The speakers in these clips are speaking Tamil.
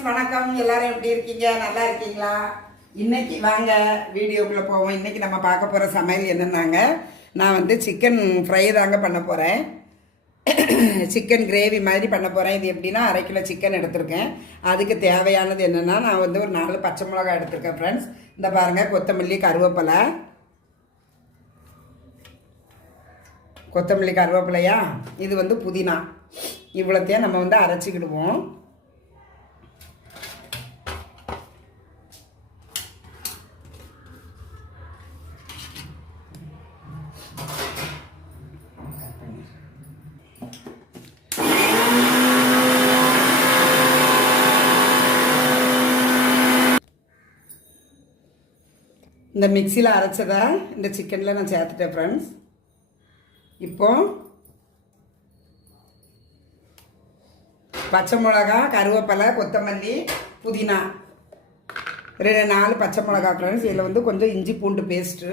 ஃப்ரெண்ட்ஸ், வணக்கம். எல்லாரும் எப்படி இருக்கீங்க? நல்லா இருக்கீங்களா? இன்னைக்கு வாங்க வீடியோக்குள்ளே போவோம். இன்னைக்கு நம்ம பார்க்க போகிற சமையல் என்னன்னாங்க, நான் வந்து சிக்கன் ஃப்ரை தாங்க பண்ண போகிறேன். சிக்கன் கிரேவி மாதிரி பண்ண போகிறேன். இது எப்படின்னா, 1/2 கிலோ சிக்கன் எடுத்திருக்கேன். அதுக்கு தேவையானது என்னென்னா, நான் வந்து ஒரு 4 பச்சை மிளகாய் எடுத்திருக்கேன் ஃப்ரெண்ட்ஸ். இந்த பாருங்கள், கொத்தமல்லி, கருவேப்பிலையா, இது வந்து புதினா. இவ்வளோத்தையும் நம்ம வந்து அரைச்சிக்கிடுவோம். இந்த மிக்சியில் அரைச்சதை இந்த சிக்கனில் நான் சேர்த்துட்டேன் ஃப்ரெண்ட்ஸ். இப்போ பச்சை மிளகா, கருவேப்பிலை, கொத்தமல்லி, புதினா, 4 பச்சை மிளகா ஃப்ரெண்ட்ஸ். இதில் வந்து கொஞ்சம் இஞ்சி பூண்டு பேஸ்ட்டு,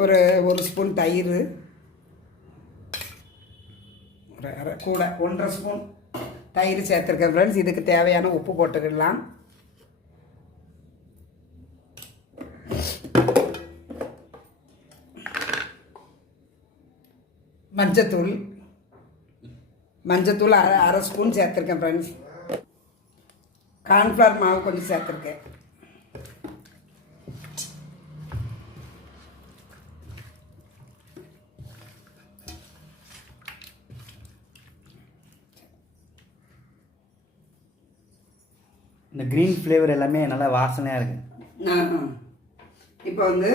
ஒரு ஸ்பூன் தயிர், கூட 1.5 ஸ்பூன் தயிர் சேர்த்துருக்கேன் ஃப்ரெண்ட்ஸ். இதுக்கு தேவையான உப்பு போட்டுக்கிடலாம். மஞ்சத்தூள் 1/2 ஸ்பூன் சேர்த்துருக்கேன் ஃப்ரெண்ட்ஸ். கார்ன்ஃப்ளவர் மாவு கொஞ்சம் சேர்த்துருக்கேன். இந்த க்ரீன் ஃப்ளேவர் எல்லாமே நல்லா வாசனையாக இருக்குது. இப்போ வந்து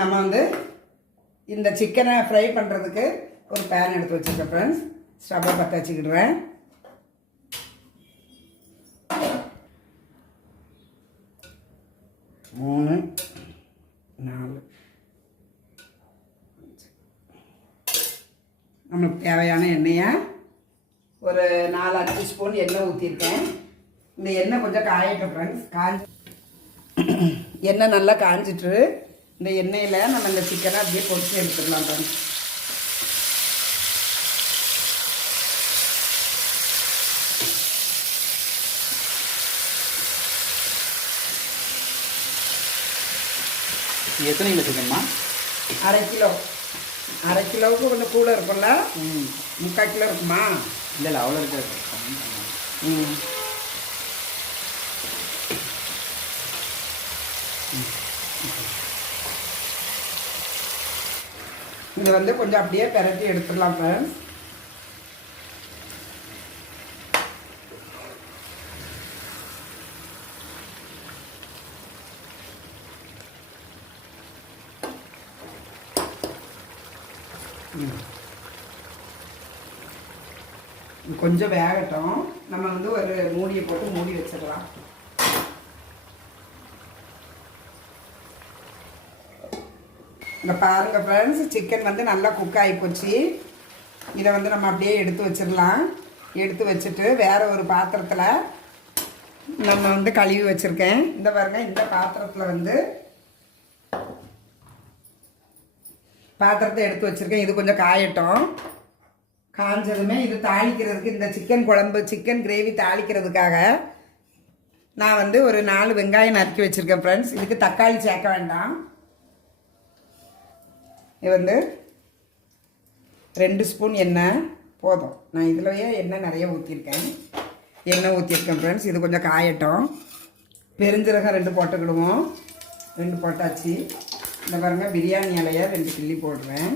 நம்ம வந்து இந்த சிக்கனை ஃப்ரை பண்ணுறதுக்கு ஒரு பேன் எடுத்து வச்சுருக்கேன் ஃப்ரெண்ட்ஸ். ஸ்டவ்வை பற்ற வச்சுக்கிடுறேன். மூணு 4 நம்மளுக்கு தேவையான எண்ணெயை ஒரு 4-5 ஸ்பூன் எண்ணெய் ஊற்றிருக்கேன். இந்த எண்ணெய் கொஞ்சம் காயட்டும் ஃப்ரெண்ட்ஸ். எண்ணெய் நல்லா காஞ்சிட்டு இந்த எண்ணெயில் நம்ம இந்த சிக்கனை அப்படியே பொரிச்சு எடுத்துடலாம் ஃப்ரெண்ட்ஸ். எத்தனை கிலோ சிக்கன்மா? 1/2 கிலோ. 1/2 கிலோவுக்கு கொஞ்சம் கூட இருக்கும்ல. 3/4 கிலோ இருக்குமா? இல்லை அவ்வளோ இருக்காது. இது வந்து கொஞ்சம் அப்படியே பெரட்டி எடுத்துடலாம் ஃப்ரெண்ட்ஸ். கொஞ்சம் வேகட்டும். நம்ம வந்து ஒரு மூடியை போட்டு மூடி வச்சிடலாம். இங்கே பாருங்கள் ஃப்ரெண்ட்ஸ், சிக்கன் வந்து நல்லா குக் ஆகி போச்சு. இதை வந்து நம்ம அப்படியே எடுத்து வச்சிடலாம். எடுத்து வச்சுட்டு வேறு ஒரு பாத்திரத்தில் நம்ம வந்து கழுவி வச்சுருக்கேன். இந்த பாருங்க, இந்த பாத்திரத்தில் வந்து பாத்திரத்தை எடுத்து வச்சுருக்கேன். இது கொஞ்சம் காயட்டும். காஞ்சதுமே இது தாளிக்கிறதுக்கு, இந்த சிக்கன் குழம்பு, சிக்கன் கிரேவி தாளிக்கிறதுக்காக நான் வந்து ஒரு 4 வெங்காயம் நறுக்கி வச்சுருக்கேன் ஃப்ரெண்ட்ஸ். இதுக்கு தக்காளி சேர்க்க வேண்டாம். இது வந்து 2 ஸ்பூன் எண்ணெய் போதும். நான் இதுலையே எண்ணெய் நிறைய ஊற்றிருக்கேன். எண்ணெய் ஊற்றிருக்கேன் ஃப்ரெண்ட்ஸ். இது கொஞ்சம் காயட்டும். பெருஞ்சீரகம் 2 போட்டுக்கிடுவோம். 2 போட்டாச்சு. இந்த பாருங்கள், பிரியாணி இலையை 2 கிள்ளி போடுறேன்.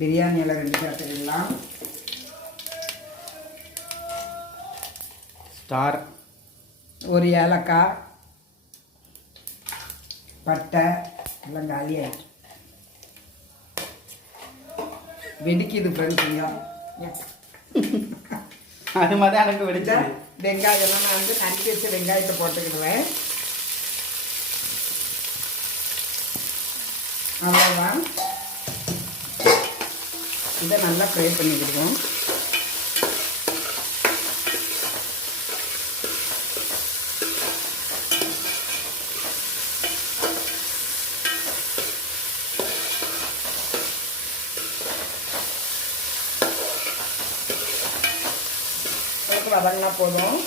பிரியாணி இலை 2 சேர்த்துக்கலாம். ஸ்டார், ஒரு ஏலக்காய், பட்டை எல்லாம் காலி ஆகிட்டு வெடிக்குது ஃப்ரெண்ட்ஸுங்க. அது மாதிரி எனக்கு வெடிச்சா. வெங்காயம்லாம் நான் வந்து நறுக்கி வச்ச வெங்காயத்தை போட்டுக்கிடுவேன். அவ்வளோதான். இதை நல்லா ஃப்ரை பண்ணிக்கிடுவோம். அளவுக்கு வதங்கினா போதும்.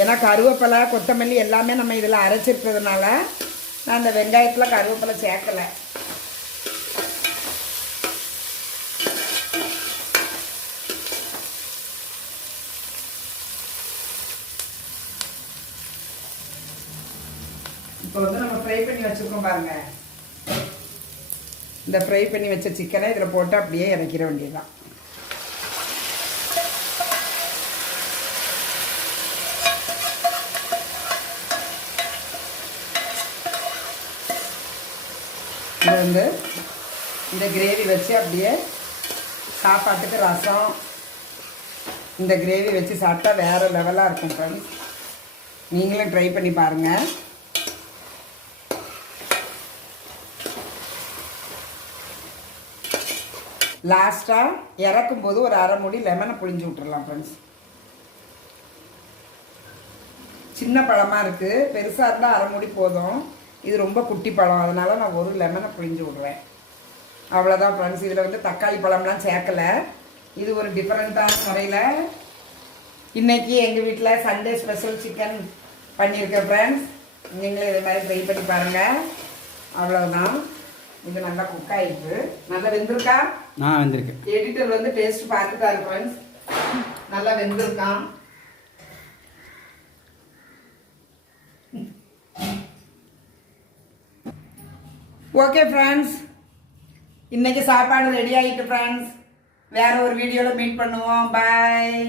ஏன்னா கருவேப்பிலை கொத்தமல்லி எல்லாமே நம்ம இதில் அரைச்சிருக்கிறதுனால நான் இந்த வெங்காயத்தில் கருவேப்பிலை சேர்க்கலை. இப்போ வந்து நம்ம ஃப்ரை பண்ணி வச்சுருக்கோம் பாருங்க. இந்த ஃப்ரை பண்ணி வச்ச சிக்கனை இதில் போட்டு அப்படியே இறக்கிற வேண்டியதுதான். இது வந்து இந்த கிரேவி வச்சு அப்படியே சாப்பாட்டுக்கு ரசம் இந்த கிரேவி வச்சு சாப்பிட்டா வேறு லெவலாக இருக்கும் ஃப்ரெண்ட்ஸ். நீங்களும் ட்ரை பண்ணி பாருங்கள். லாஸ்ட்டாக இறக்கும்போது ஒரு அரை மூடி லெமனை புழிஞ்சு விட்டுறலாம் ஃப்ரெண்ட்ஸ். சின்ன பழமாக இருக்குது, பெருசாக இருந்தால் அரை மூடி போதும். இது ரொம்ப குட்டி பழம், அதனால் நான் ஒரு லெமனை புழிஞ்சு விட்றேன். அவ்வளோதான் ஃப்ரெண்ட்ஸ். இதில் வந்து தக்காளி பழம்லாம் சேர்க்கலை. இது ஒரு டிஃப்ரெண்ட்டான முறையில் இன்றைக்கி எங்கள் வீட்டில் சண்டே ஸ்பெஷல் சிக்கன் பண்ணியிருக்கேன் ஃப்ரெண்ட்ஸ். நீங்களும் இது மாதிரி ட்ரை பண்ணி பாருங்கள். அவ்வளோதான். இது நல்லா குக் ஆகிருக்கு. நல்லா வெந்திருக்கா? நான் வெந்திருக்கேன். எடிட்டர் வந்து டேஸ்ட் பார்த்துட்டாரு ஃப்ரெண்ட்ஸ். நல்லா வெந்திருக்கான். ஓகே ஃப்ரெண்ட்ஸ், இன்னைக்கு சாப்பாடு ரெடி ஆகிட்டு ஃப்ரெண்ட்ஸ். வேற ஒரு வீடியோவில் மீட் பண்ணுவோம். பாய்.